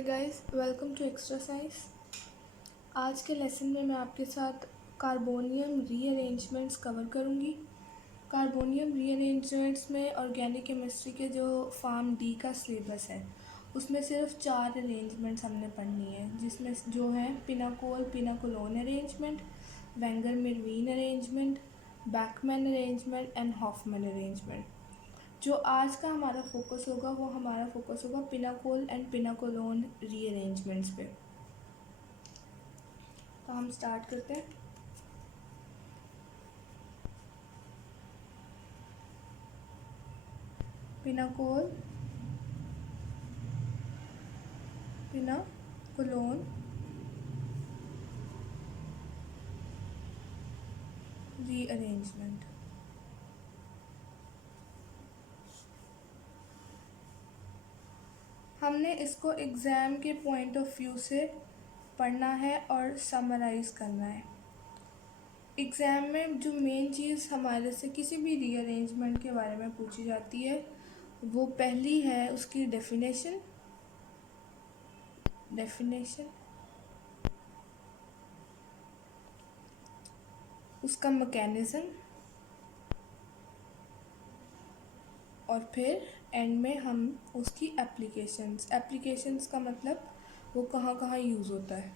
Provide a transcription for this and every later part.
Hi guys, welcome to exercise. आज के lesson में मैं आपके साथ कार्बोनियम रीअरेंजमेंट्स कवर करूँगी। कार्बोनियम रीअरेंजमेंट्स में ऑर्गेनिक केमिस्ट्री के जो फार्म डी का सिलेबस है उसमें सिर्फ 4 अरेंजमेंट्स हमने पढ़नी है, जिसमें जो है पिनाकोल पिनाकोलोन अरेंजमेंट, वेंगर Meerwein arrangement, Beckmann arrangement and Hofmann arrangement. जो आज का हमारा फोकस होगा वो हमारा फोकस होगा पिनाकोल एंड पिनाकोलोन रीअरेंजमेंट्स पे। तो हम स्टार्ट करते हैं। Pinacol pinacolone rearrangement. हमने इसको एग्ज़ाम के पॉइंट ऑफ व्यू से पढ़ना है और समराइज़ करना है। एग्ज़ाम में जो मेन चीज़ हमारे से किसी भी रीअरेंजमेंट के बारे में पूछी जाती है वो पहली है उसकी डेफिनेशन, उसका मैकेनिज़्म और फिर एंड में हम उसकी एप्लीकेशंस का मतलब वो कहाँ कहाँ यूज़ होता है।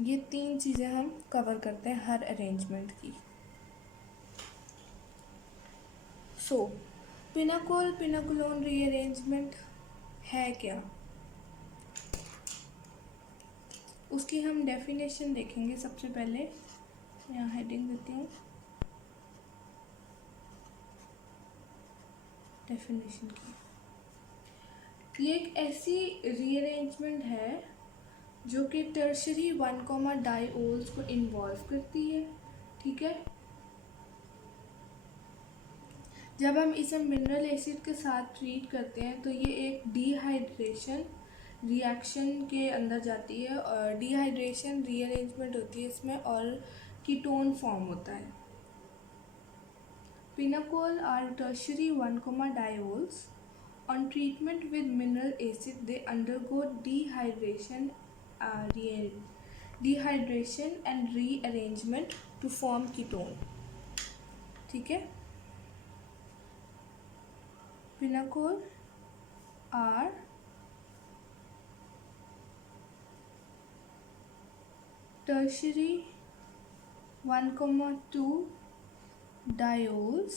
ये 3 चीज़ें हम कवर करते हैं हर अरेंजमेंट की। सो पिनाकोल पिनाकोलोन रीअरेंजमेंट है क्या, उसकी हम डेफिनेशन देखेंगे। सबसे पहले यहाँ हेडिंग देती हूँ डेफिनेशन की। ये एक ऐसी रीअरेंजमेंट है जो कि टर्शरी 1, डाइओल्स को इन्वॉल्व करती है। ठीक है, जब हम इसे मिनरल एसिड के साथ ट्रीट करते हैं तो ये एक डिहाइड्रेशन रिएक्शन के अंदर जाती है और डिहाइड्रेशन रीअरेंजमेंट होती है इसमें और कीटोन फॉर्म होता है। Pinacol are tertiary 1, diols. On treatment with mineral acid, they undergo dehydration and rearrangement to form ketone. ठीक है, pinacol are tertiary 1, 2 diols.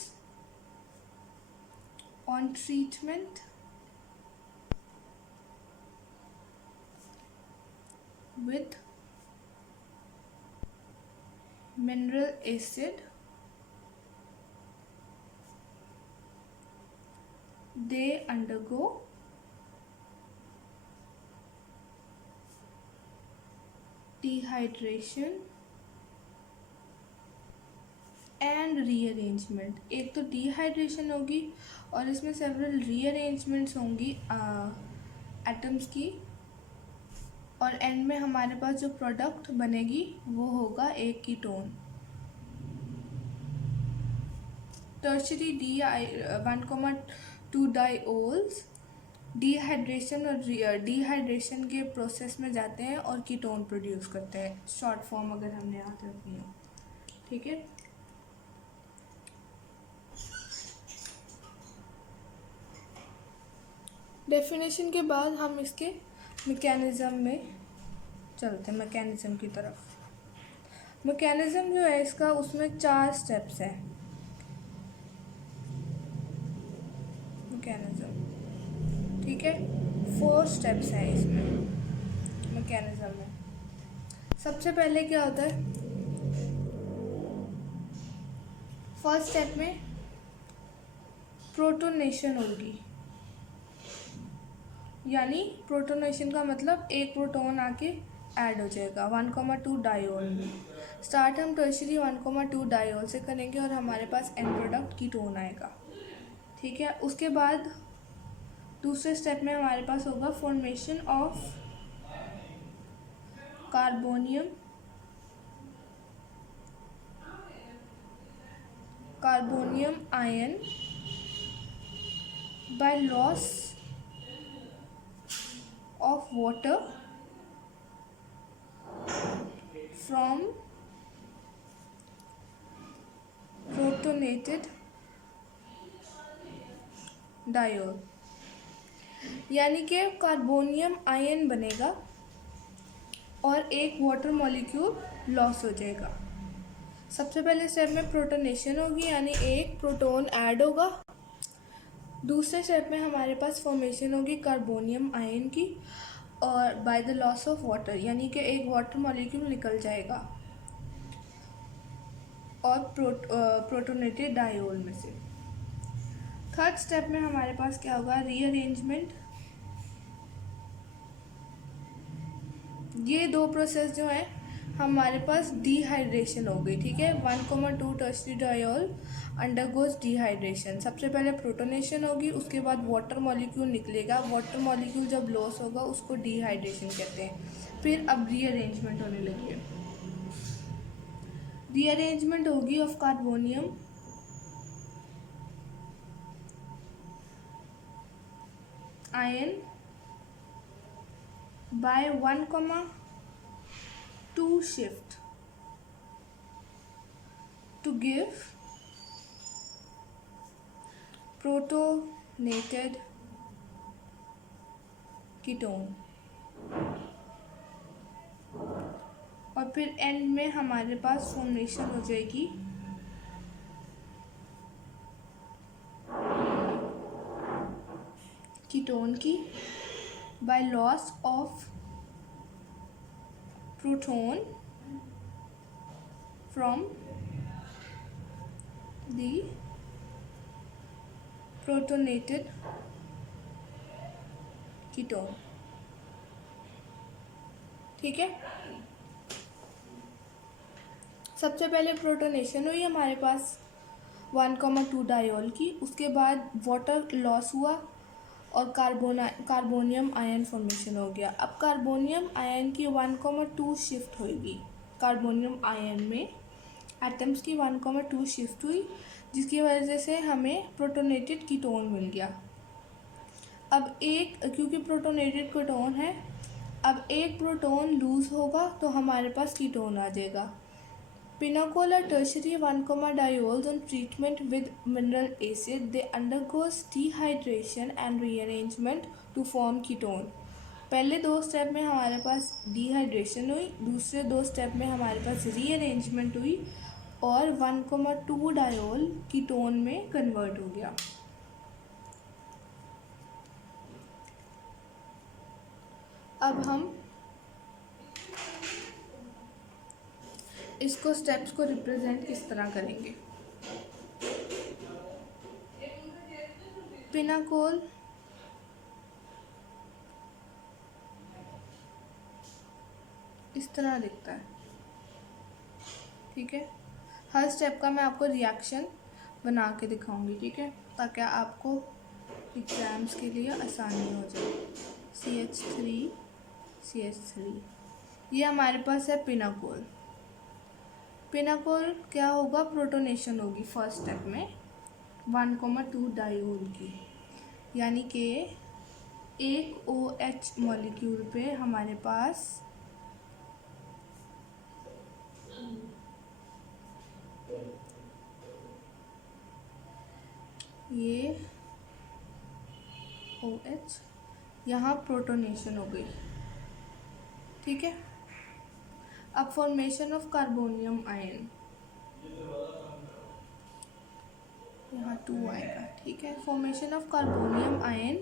On treatment with mineral acid, they undergo dehydration and rearrangement. एक तो dehydration होगी और इसमें several rearrangements होंगी atoms की, और एंड में हमारे पास जो प्रोडक्ट बनेगी वो होगा एक कीटोन। टर्शरी 1, 2 डाइओल्स डिहाइड्रेशन और डिहाइड्रेशन के प्रोसेस में जाते हैं और कीटोन प्रोड्यूस करते हैं। शॉर्ट फॉर्म अगर हमने याद रखनी हो, ठीक है। डेफिनेशन के बाद हम इसके मैकेनिज़्म में चलते हैं, मैकेनिज़्म की तरफ। मैकेनिज़्म जो है इसका, उसमें 4 स्टेप्स हैं। मैकेनिज़्म, ठीक है, 4 स्टेप्स हैं इसमें मैकेनिज़्म में। सबसे पहले क्या होता है, फर्स्ट स्टेप में प्रोटोनेशन होगी, यानी प्रोटोनेशन का मतलब एक प्रोटॉन आके ऐड हो जाएगा 1, 2 डायोल में। स्टार्ट हम टर्शरी 1, 2 डायोल से करेंगे और हमारे पास एंड प्रोडक्ट कीटोन आएगा। ठीक है, उसके बाद दूसरे स्टेप में हमारे पास होगा formation of carbonium ion by loss of water from protonated diol, यानी कि कार्बोनियम आयन बनेगा और एक वाटर मॉलिक्यूल लॉस हो जाएगा। सबसे पहले स्टेप में प्रोटोनेशन होगी, यानी एक प्रोटॉन ऐड होगा। दूसरे स्टेप में हमारे पास फॉर्मेशन होगी कार्बोनियम आयन की और by the loss of water, यानी कि एक वाटर मॉलिक्यूल निकल जाएगा और प्रोटोनेटेड डायोल में से। थर्ड स्टेप में हमारे पास क्या होगा, रीअरेंजमेंट। ये दो प्रोसेस जो है हमारे पास डिहाइड्रेशन हो गई, ठीक है। 1,2 टर्शियरी डायोल अंडरगोज डिहाइड्रेशन। सबसे पहले प्रोटोनेशन होगी, उसके बाद वाटर मॉलिक्यूल निकलेगा। वाटर मॉलिक्यूल जब लॉस होगा उसको डिहाइड्रेशन कहते हैं। फिर अब रीअरेंजमेंट होने लगी है। रीअरेंजमेंट होगी of carbonium ion by 1,2 shift to give protonated ketone. और फिर एंड में हमारे पास फॉर्मेशन हो जाएगी कीटोन की by loss of proton from the protonated ketone, ठीक है। सबसे पहले प्रोटोनेशन हुई हमारे पास 1,2 डायोल की, उसके बाद वाटर लॉस हुआ और कार्बोनियम आयन फॉर्मेशन हो गया। अब कार्बोनियम आयन की 1,2 शिफ्ट होगी, कार्बोनियम आयन में एटम्स की 1,2 शिफ्ट हुई, जिसकी वजह से हमें प्रोटोनेटेड कीटोन मिल गया। अब एक, क्योंकि प्रोटोनेटेड कीटोन है, अब एक प्रोटॉन लूज होगा तो हमारे पास कीटोन आ जाएगा। Pinnacle or tertiary 1,diols on treatment with mineral acid, they undergoes dehydration and rearrangement to form ketone। पहले दो स्टेप में हमारे पास डिहाइड्रेशन हुई, दूसरे दो स्टेप में हमारे पास रीअरेंजमेंट हुई और 1,2 डायोल कीटोन में कन्वर्ट हो गया। अब हम इसको स्टेप्स को रिप्रेजेंट किस तरह करेंगे। पिनाकोल इस तरह दिखता है, ठीक है। हर स्टेप का मैं आपको रिएक्शन बना के दिखाऊंगी, ठीक है, ताकि आपको एग्जाम्स के लिए आसानी हो जाए। CH3 CH3, ये हमारे पास है पिनाकोल। पिनाकोल क्या होगा, प्रोटोनेशन होगी फर्स्ट स्टेप में 1,2 डायोल की, यानी कि एक OH मॉलिक्यूल पे हमारे पास ये OH, यहाँ प्रोटोनेशन हो गई, ठीक है। अब फॉर्मेशन ऑफ कार्बोनियम आयन, यहाँ 2 आएगा, ठीक है। Formation of carbonium ion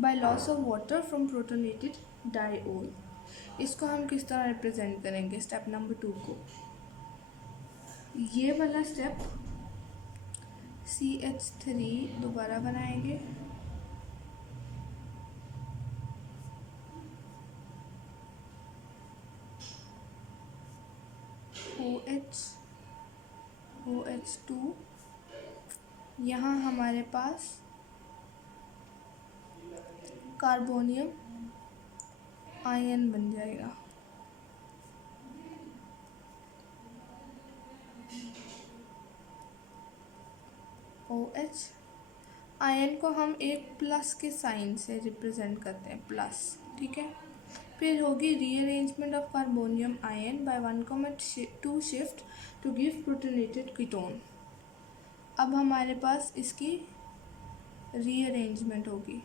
by loss of water from protonated diol, इसको हम किस तरह रिप्रेजेंट करेंगे स्टेप नंबर 2 को। ये वाला स्टेप CH3 दोबारा बनाएंगे, OH2, यहाँ हमारे पास कार्बोनियम आयन बन जाएगा। OH आयन को हम एक प्लस के साइन से रिप्रेजेंट करते हैं, प्लस, ठीक है। फिर होगी rearrangement of carbonium ion by 1,2 shift to give protonated ketone. अब हमारे पास इसकी रीअरेंजमेंट होगी।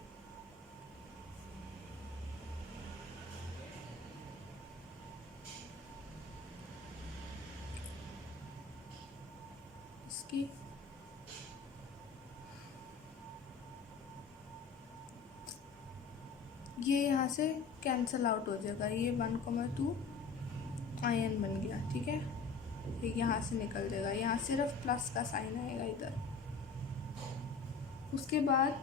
इसकी ये यहाँ से कैंसिल आउट हो जाएगा, ये 1,2 आयन बन गया, ठीक है। ये यहाँ से निकल जाएगा, यहाँ सिर्फ प्लस का साइन आएगा इधर। उसके बाद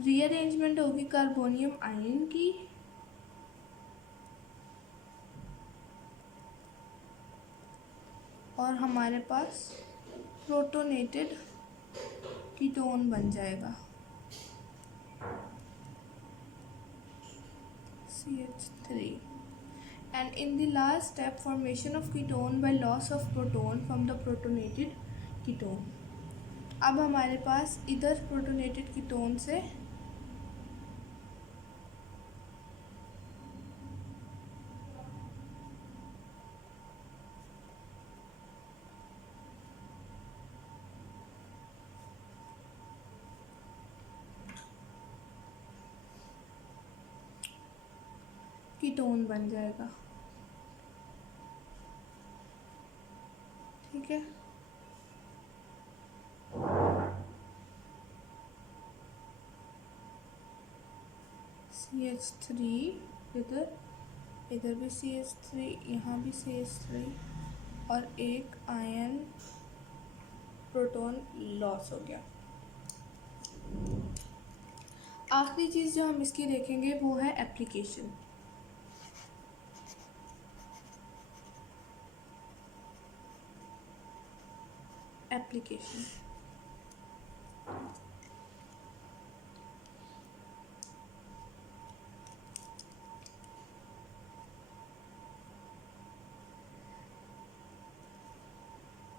रीअरेंजमेंट होगी कार्बोनियम आयन की, और हमारे पास प्रोटोनेटेड कीटोन बन जाएगा CH3। And in the last step formation of ketone by loss of proton from the protonated ketone. अब हमारे पास इधर प्रोटोनेटेड कीटोन से कीटोन बन जाएगा, ठीक है। CH3 इधर, इधर भी CH3, यहाँ भी CH3, और एक आयन प्रोटॉन लॉस हो गया। आखिरी चीज़ जो हम इसकी देखेंगे वो है एप्लीकेशन। एप्लीकेशन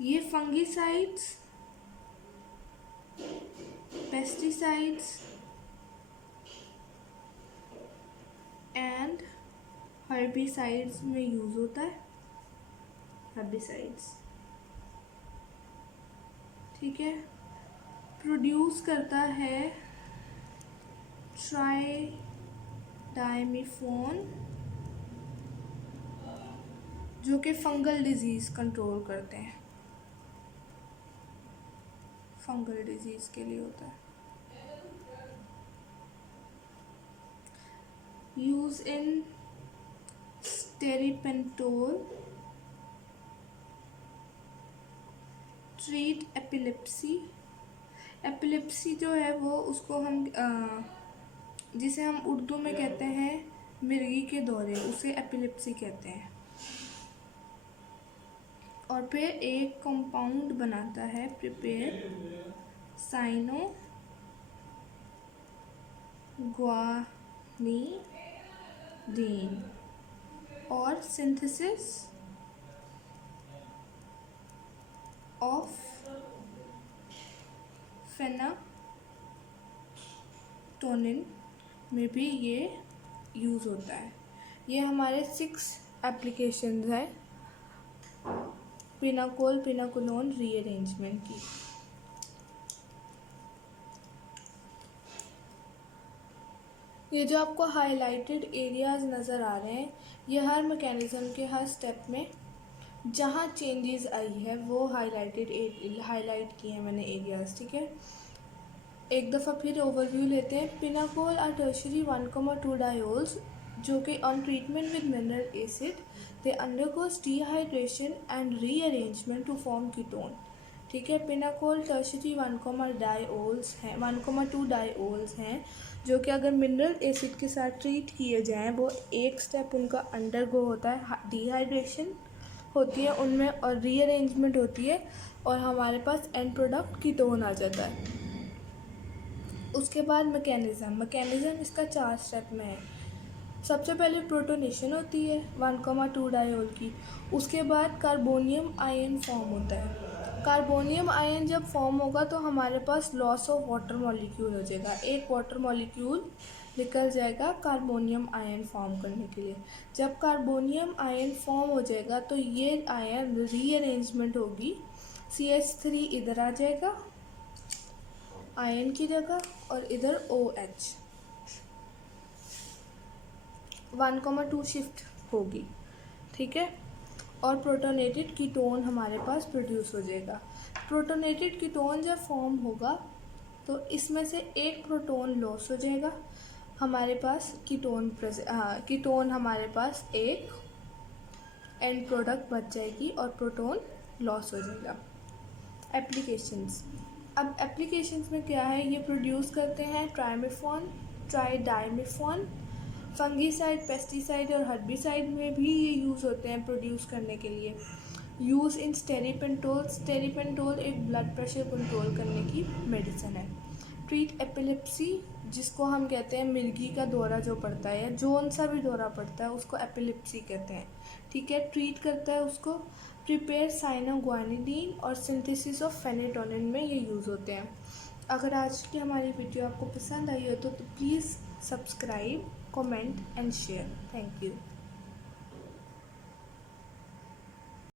ये फंगिसाइड्स, पेस्टिसाइड्स एंड हर्बिसाइड्स में यूज़ होता है। हर्बिसाइड्स, ठीक है। प्रोड्यूस करता है ट्राइडाइमिफोन, जो कि फंगल डिजीज़ कंट्रोल करते हैं, फंगल डिजीज़ के लिए होता है। Use in stiripentol, treat epilepsy. Epilepsy जो है वो उसको हम जिसे हम उर्दू में कहते हैं मिर्गी के दौरे, उसे एपिलेप्सी कहते हैं। और फिर एक कंपाउंड बनाता है प्रिपेयर साइनोगुआनिडीन, और सिंथेसिस ऑफ फेनाटोनिन में भी ये यूज़ होता है। ये हमारे 6 एप्लीकेशंस हैं पिनाकोल पिनाकोलोन रीअरेंजमेंट की। ये जो आपको हाइलाइटेड एरियाज़ नज़र आ रहे हैं, ये हर मैकेनिज़्म के हर स्टेप में जहाँ चेंजेस आई है वो हाइलाइट किए हैं मैंने एरियाज़, ठीक है। एक दफ़ा फिर ओवरव्यू लेते हैं। पिनाकोल आर टर्शियरी 1,2 डायोल्स जो कि on treatment with mineral acid they undergoes dehydration and rearrangement to form ketone, ठीक है। पिनाकोल टर्शियरी 1,2 डायोल्स हैं जो कि अगर मिनरल एसिड के साथ ट्रीट किए जाएँ, वो एक स्टेप उनका अंडरगो होता है, डिहाइड्रेशन होती है उनमें और रीअरेंजमेंट होती है, और हमारे पास एंड प्रोडक्ट कीटोन आ जाता है। उसके बाद मैकेनिज़्म इसका 4 स्टेप में है। सबसे पहले प्रोटोनेशन होती है 1,2 डायोल की, उसके बाद कार्बोनियम आयन फॉर्म होता है। कार्बोनियम आयन जब फॉर्म होगा तो हमारे पास लॉस ऑफ वाटर मॉलिक्यूल हो जाएगा, एक वाटर मॉलिक्यूल निकल जाएगा कार्बोनियम आयन फॉर्म करने के लिए। जब कार्बोनियम आयन फॉर्म हो जाएगा तो ये आयन रीअरेंजमेंट होगी, CH3 इधर आ जाएगा आयन की जगह और इधर OH 1,2 शिफ्ट होगी, ठीक है। और प्रोटोनेटेड कीटोन हमारे पास प्रोड्यूस हो जाएगा। प्रोटोनेटेड कीटोन जब फॉर्म होगा तो इसमें से एक प्रोटोन लॉस हो जाएगा, हमारे पास कीटोन हमारे पास एक एंड प्रोडक्ट बच जाएगी और प्रोटोन लॉस हो जाएगा। एप्लीकेशंस, अब एप्लीकेशंस में क्या है, ये प्रोड्यूस करते हैं ट्राइमेफॉन, ट्राइडाइमेफॉन, फंगीसाइड, पेस्टिसाइड और हर्बिसाइड में भी ये यूज़ होते हैं प्रोड्यूस करने के लिए। यूज़ इन स्टेरिपेंटोल, स्टेरिपेंटोल एक ब्लड प्रेशर कंट्रोल करने की मेडिसिन है। ट्रीट एपिलेप्सी, जिसको हम कहते हैं मिर्गी का दौरा जो पड़ता है या जौन सा भी दौरा पड़ता है उसको एपिलेप्सी कहते हैं, ठीक है, ट्रीट करता है उसको। प्रिपेयर साइनोगुआनिडीन और सिंथेसिस ऑफ फेनेटोनिन में ये यूज़ होते हैं। अगर आज की हमारी वीडियो आपको पसंद आई हो तो please subscribe, comment and share. Thank you.